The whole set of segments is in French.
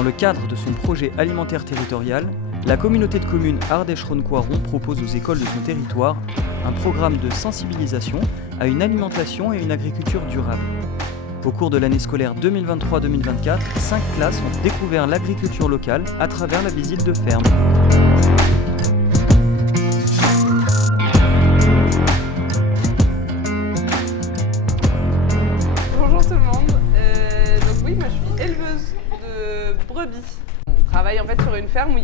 Dans le cadre de son projet alimentaire territorial, la communauté de communes Ardèche-Rhône-Coiron propose aux écoles de son territoire un programme de sensibilisation à une alimentation et une agriculture durable. Au cours de l'année scolaire 2023-2024, 5 classes ont découvert l'agriculture locale à travers la visite de fermes. Bonjour tout le monde, donc oui, moi je suis éleveuse de brebis. On travaille en fait sur une ferme où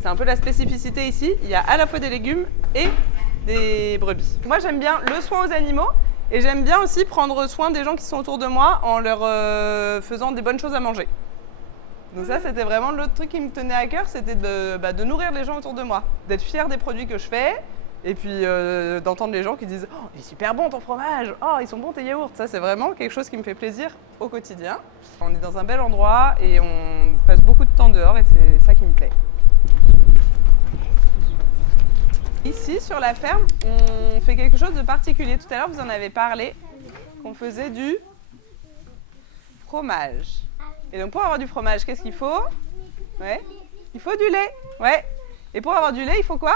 c'est un peu la spécificité ici, il y a à la fois des légumes et des brebis. Moi j'aime bien le soin aux animaux et j'aime bien aussi prendre soin des gens qui sont autour de moi en leur faisant des bonnes choses à manger. Donc ça c'était vraiment l'autre truc qui me tenait à cœur, c'était de nourrir les gens autour de moi, d'être fière des produits que je fais. Et puis d'entendre les gens qui disent « Oh, il est super bon ton fromage! Oh, ils sont bons tes yaourts !» Ça, c'est vraiment quelque chose qui me fait plaisir au quotidien. On est dans un bel endroit et on passe beaucoup de temps dehors et c'est ça qui me plaît. Ici, sur la ferme, on fait quelque chose de particulier. Tout à l'heure, vous en avez parlé, qu'on faisait du fromage. Et donc, pour avoir du fromage, qu'est-ce qu'il faut? Ouais. Il faut du lait. Ouais. Et pour avoir du lait, il faut quoi?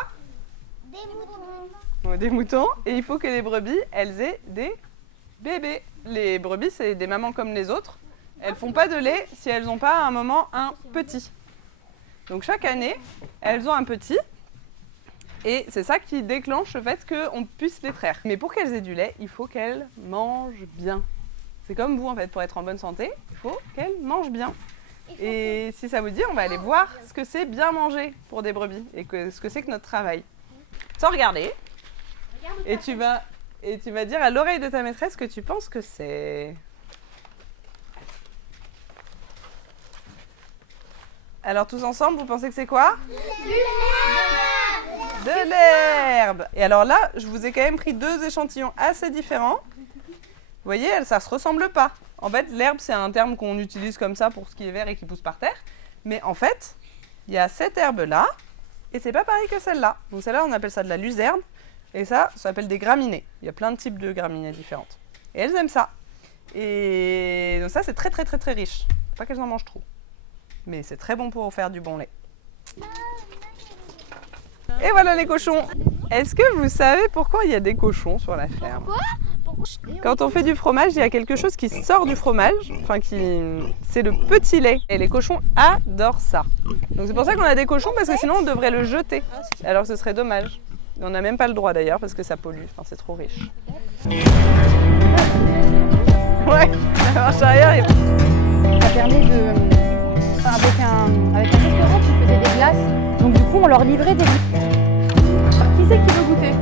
Des moutons. Donc, des moutons. Et il faut que les brebis, elles aient des bébés. Les brebis, c'est des mamans comme les autres. Elles font pas de lait si elles n'ont pas à un moment un petit. Donc chaque année, elles ont un petit. Et c'est ça qui déclenche le fait qu'on puisse les traire. Mais pour qu'elles aient du lait, il faut qu'elles mangent bien. C'est comme vous en fait, pour être en bonne santé, il faut qu'elles mangent bien. Et si ça vous dit, on va aller voir ce que c'est bien manger pour des brebis et ce que c'est que notre travail. Sans regarder. Et tu vas dire à l'oreille de ta maîtresse ce que tu penses que c'est. Alors tous ensemble, vous pensez que c'est quoi? De l'herbe. Et alors là, je vous ai quand même pris 2 échantillons assez différents. Vous voyez, ça ne se ressemble pas. En fait, l'herbe, c'est un terme qu'on utilise comme ça pour ce qui est vert et qui pousse par terre. Mais en fait, il y a cette herbe-là, et c'est pas pareil que celle-là. Donc celle-là, on appelle ça de la luzerne, et ça s'appelle des graminées. Il y a plein de types de graminées différentes. Et elles aiment ça. Et donc ça, c'est très très très très riche. Faut pas qu'elles en mangent trop. Mais c'est très bon pour faire du bon lait. Et voilà les cochons. Est-ce que vous savez pourquoi il y a des cochons sur la ferme? Quand on fait du fromage, il y a quelque chose qui sort du fromage, c'est le petit lait. Et les cochons adorent ça. Donc c'est pour ça qu'on a des cochons, parce que sinon on devrait le jeter. Alors ce serait dommage. On n'a même pas le droit d'ailleurs, parce que ça pollue, c'est trop riche. Ouais, la marche arrière. Ça permet de... Avec un restaurant qui faisait des glaces, donc du coup on leur livrait des glaces. Qui c'est qui veut goûter?